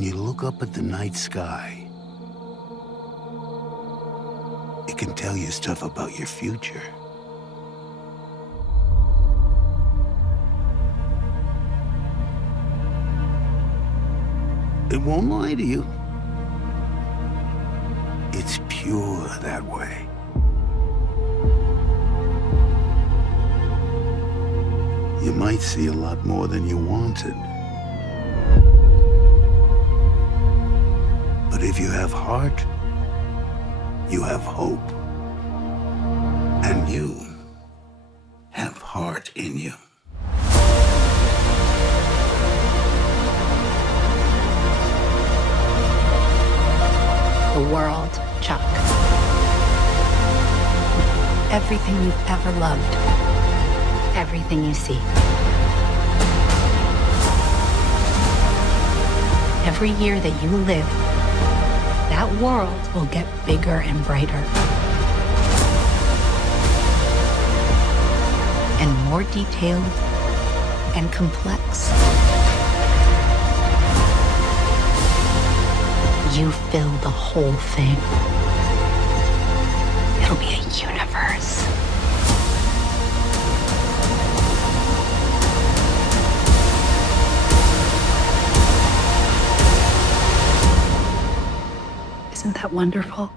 When you look up at the night sky, it can tell you stuff about your future. It won't lie to you. It's pure that way. You might see a lot more than you wanted. But if you have heart, you have hope. And you have heart in you. The world, Chuck. Everything you've ever loved. Everything you see. Every year that you live, that world will get bigger and brighter. And more detailed and complex. You fill the whole thing. It'll be a universe. Isn't that wonderful?